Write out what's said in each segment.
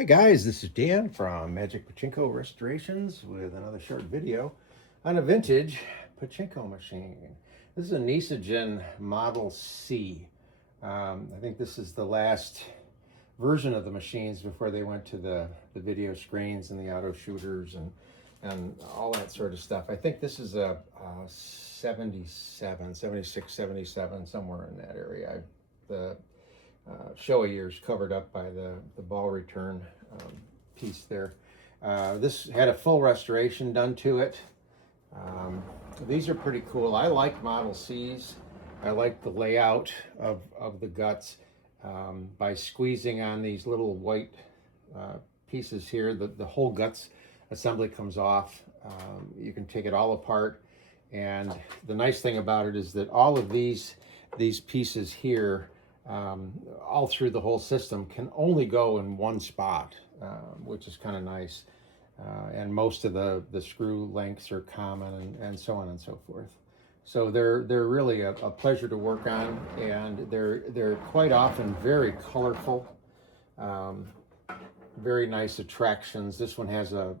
Hi guys, this is Dan from Magic Pachinko Restorations with another short video on a vintage pachinko machine. This is a Nisagen Model C. I think this is the last version of the machines before they went to the video screens and the auto shooters and all that sort of stuff. I think this is a 77, 76, 77, somewhere in that area. The Showa years covered up by the ball return piece there. This had a full restoration done to it. These are pretty cool. I like Model Cs. I like the layout of the guts. By squeezing on these little white pieces here, the whole guts assembly comes off. You can take it all apart, and the nice thing about it is that all of these pieces here, all through the whole system, can only go in one spot, which is kind of nice. And most of the screw lengths are common, and so on and so forth. So they're really a pleasure to work on, and they're quite often very colorful, very nice attractions. This one has a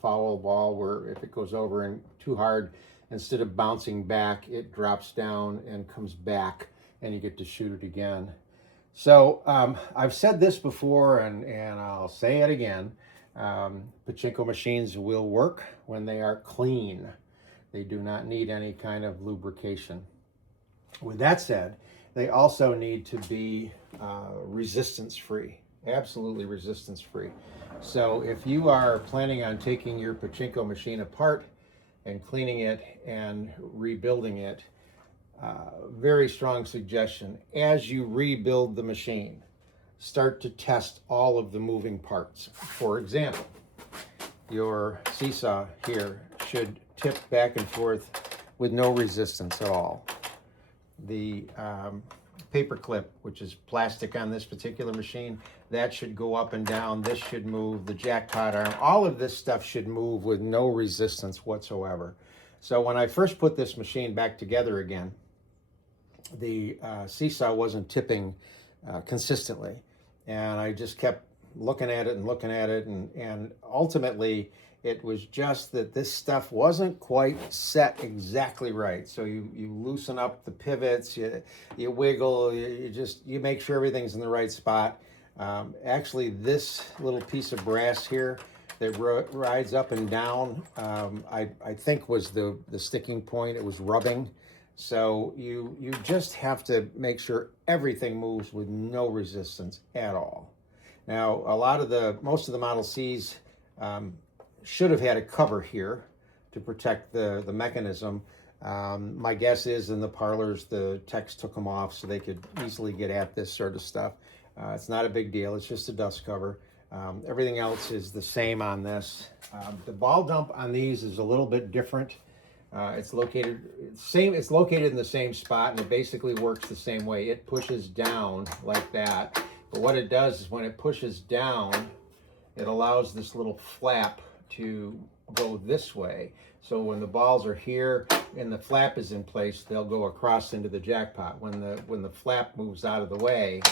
foul ball where if it goes over and too hard, instead of bouncing back, it drops down and comes back, and you get to shoot it again. So I've said this before, and I'll say it again. Pachinko machines will work when they are clean. They do not need any kind of lubrication. With that said, they also need to be resistance-free, absolutely resistance-free. So if you are planning on taking your pachinko machine apart and cleaning it and rebuilding it, very strong suggestion, as you rebuild the machine, start to test all of the moving parts. For example, your seesaw here should tip back and forth with no resistance at all. The paper clip, which is plastic on this particular machine, that should go up and down. This should move. The jackpot arm, all of this stuff should move with no resistance whatsoever. So when I first put this machine back together again, the seesaw wasn't tipping consistently, and I just kept looking at it and looking at it, and ultimately it was just that this stuff wasn't quite set exactly right. So you loosen up the pivots, you wiggle, you make sure everything's in the right spot. Actually, this little piece of brass here that rides up and down, I think was the sticking point. It was rubbing. So you just have to make sure everything moves with no resistance at all. Now, most of the Model Cs should have had a cover here to protect the mechanism. My guess is in the parlors, the techs took them off so they could easily get at this sort of stuff. It's not a big deal. It's just a dust cover. Everything else is the same on this. The ball dump on these is a little bit different. It's located in the same spot, and it basically works the same way. It pushes down like that. But what it does is when it pushes down, it allows this little flap to go this way. So when the balls are here and the flap is in place, they'll go across into the jackpot. When the flap moves out of the way,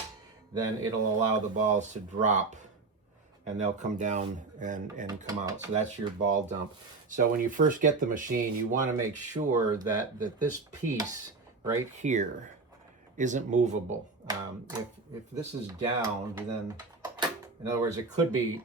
then it'll allow the balls to drop, and they'll come down and come out. So that's your ball dump. So when you first get the machine, you want to make sure that this piece right here isn't movable. If this is down, then, in other words, it could be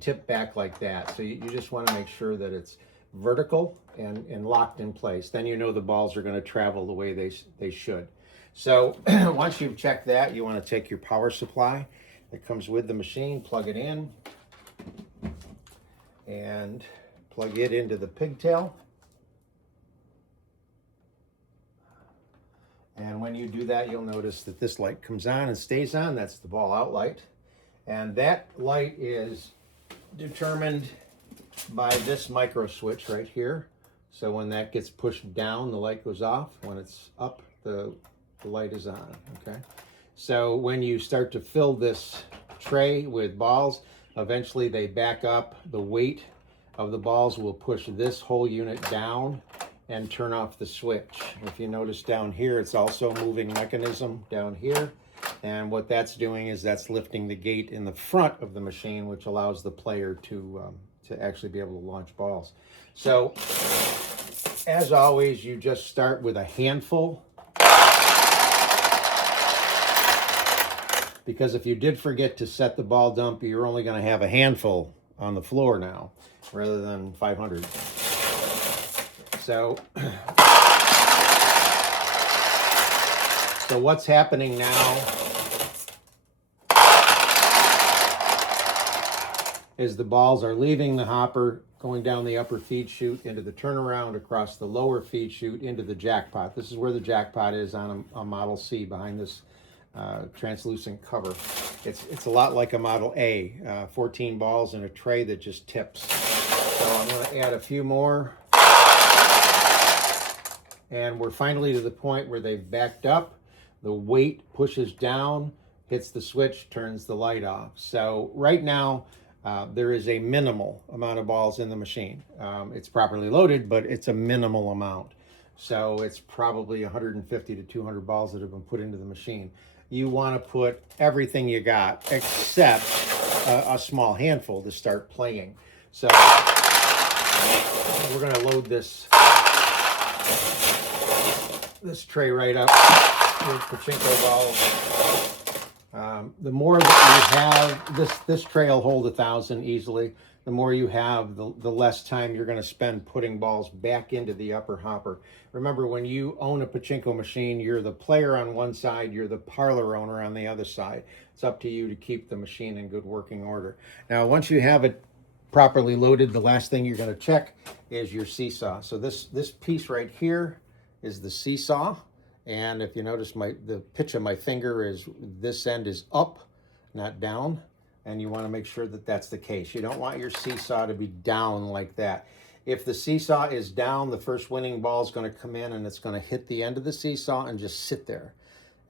tipped back like that. So you just want to make sure that it's vertical and locked in place. Then you know the balls are going to travel the way they should. So once you've checked that, you want to take your power supply that comes with the machine, plug it in, and plug it into the pigtail. And when you do that, you'll notice that this light comes on and stays on. That's the ball out light. And that light is determined by this micro switch right here. So when that gets pushed down, the light goes off. When it's up, the light is on, okay? So when you start to fill this tray with balls, eventually they back up. The weight of the balls will push this whole unit down and turn off the switch. If you notice down here, it's also a moving mechanism down here. And what that's doing is that's lifting the gate in the front of the machine, which allows the player to actually be able to launch balls. So, as always, you just start with a handful. Because if you did forget to set the ball dump, you're only going to have a handful on the floor now, rather than 500. So what's happening now is the balls are leaving the hopper, going down the upper feed chute into the turnaround, across the lower feed chute into the jackpot. This is where the jackpot is on a Model C behind this translucent cover. It's a lot like a Model A, 14 balls in a tray that just tips. So I'm going to add a few more. And we're finally to the point where they've backed up. The weight pushes down, hits the switch, turns the light off. So right now, there is a minimal amount of balls in the machine. It's properly loaded, but it's a minimal amount. So it's probably 150 to 200 balls that have been put into the machine. You want to put everything you got except a small handful to start playing. So we're going to load this tray right up with pachinko balls. The more that you have, this tray will hold 1,000 easily. The more you have, the less time you're going to spend putting balls back into the upper hopper. Remember, when you own a pachinko machine, you're the player on one side, you're the parlor owner on the other side. It's up to you to keep the machine in good working order. Now, once you have it properly loaded, the last thing you're going to check is your seesaw. So this piece right here is the seesaw. And if you notice, the pitch of my finger is, this end is up, not down. And you want to make sure that that's the case. You don't want your seesaw to be down like that. If the seesaw is down, the first winning ball is going to come in and it's going to hit the end of the seesaw and just sit there.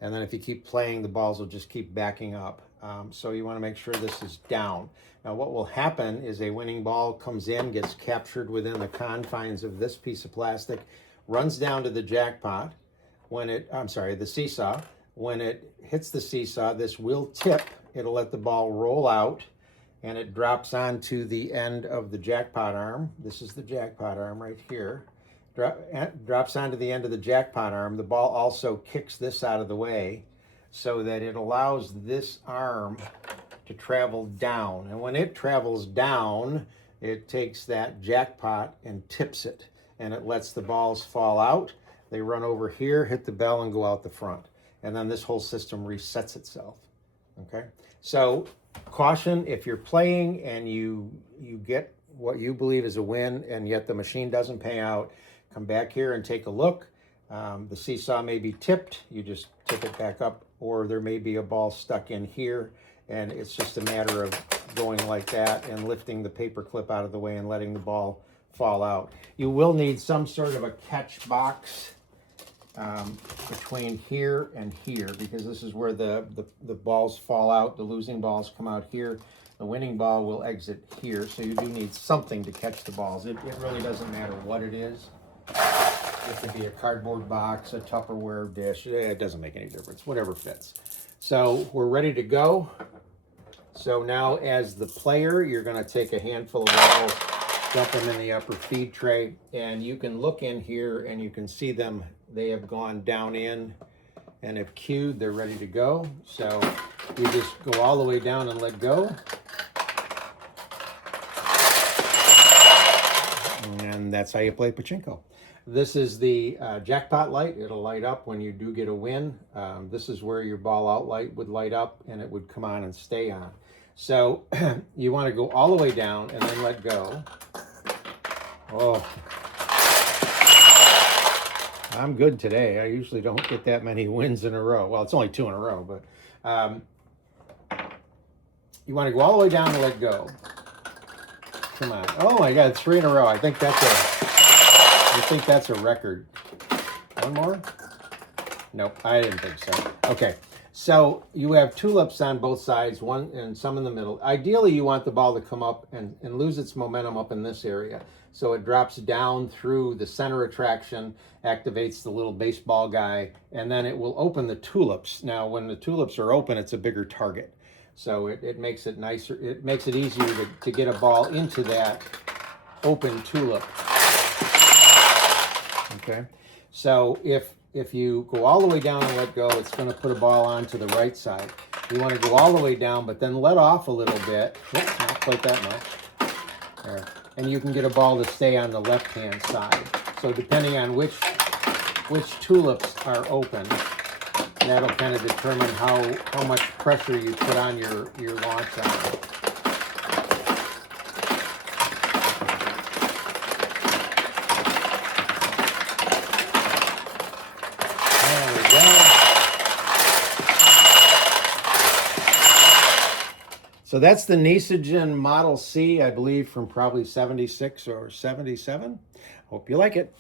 And then if you keep playing, the balls will just keep backing up. So you want to make sure this is down. Now what will happen is a winning ball comes in, gets captured within the confines of this piece of plastic, runs down to the jackpot. The seesaw. When it hits the seesaw, this will tip. It'll let the ball roll out, and it drops onto the end of the jackpot arm. This is the jackpot arm right here. Drops onto the end of the jackpot arm. The ball also kicks this out of the way so that it allows this arm to travel down. And when it travels down, it takes that jackpot and tips it, and it lets the balls fall out. They run over here, hit the bell, and go out the front. And then this whole system resets itself. Okay? So caution, if you're playing and you get what you believe is a win and yet the machine doesn't pay out, come back here and take a look. The seesaw may be tipped. You just tip it back up, or there may be a ball stuck in here, and it's just a matter of going like that and lifting the paper clip out of the way and letting the ball fall out. You will need some sort of a catch box between here and here, because this is where the balls fall out. The losing balls come out here. The winning ball will exit here. So you do need something to catch the balls. It really doesn't matter what it is. It could be a cardboard box, a Tupperware dish. It doesn't make any difference. Whatever fits. So we're ready to go. So now, as the player, you're going to take a handful of balls, dump them in the upper feed tray, and you can look in here and you can see them. They have gone down in and have queued. They're ready to go. So you just go all the way down and let go. And that's how you play pachinko. This is the jackpot light. It'll light up when you do get a win. This is where your ball out light would light up and it would come on and stay on. So you want to go all the way down and then let go. Oh, I'm good today. I usually don't get that many wins in a row. Well, it's only 2 in a row, but you want to go all the way down and let go. Come on. Oh my God, 3 in a row. I think that's a record. One more? Nope, I didn't think so. Okay, so you have tulips on both sides, one and some in the middle. Ideally, you want the ball to come up and lose its momentum up in this area. So it drops down through the center attraction, activates the little baseball guy, and then it will open the tulips. Now, when the tulips are open, it's a bigger target. So it makes it nicer, it makes it easier to get a ball into that open tulip. Okay, so if you go all the way down and let go, it's going to put a ball onto the right side. You want to go all the way down, but then let off a little bit. Oops, not quite that much. There. And you can get a ball to stay on the left-hand side. So depending on which tulips are open, that'll kind of determine how much pressure you put on your launch on it. There we go. So that's the Nisogen Model C, I believe, from probably 76 or 77. Hope you like it.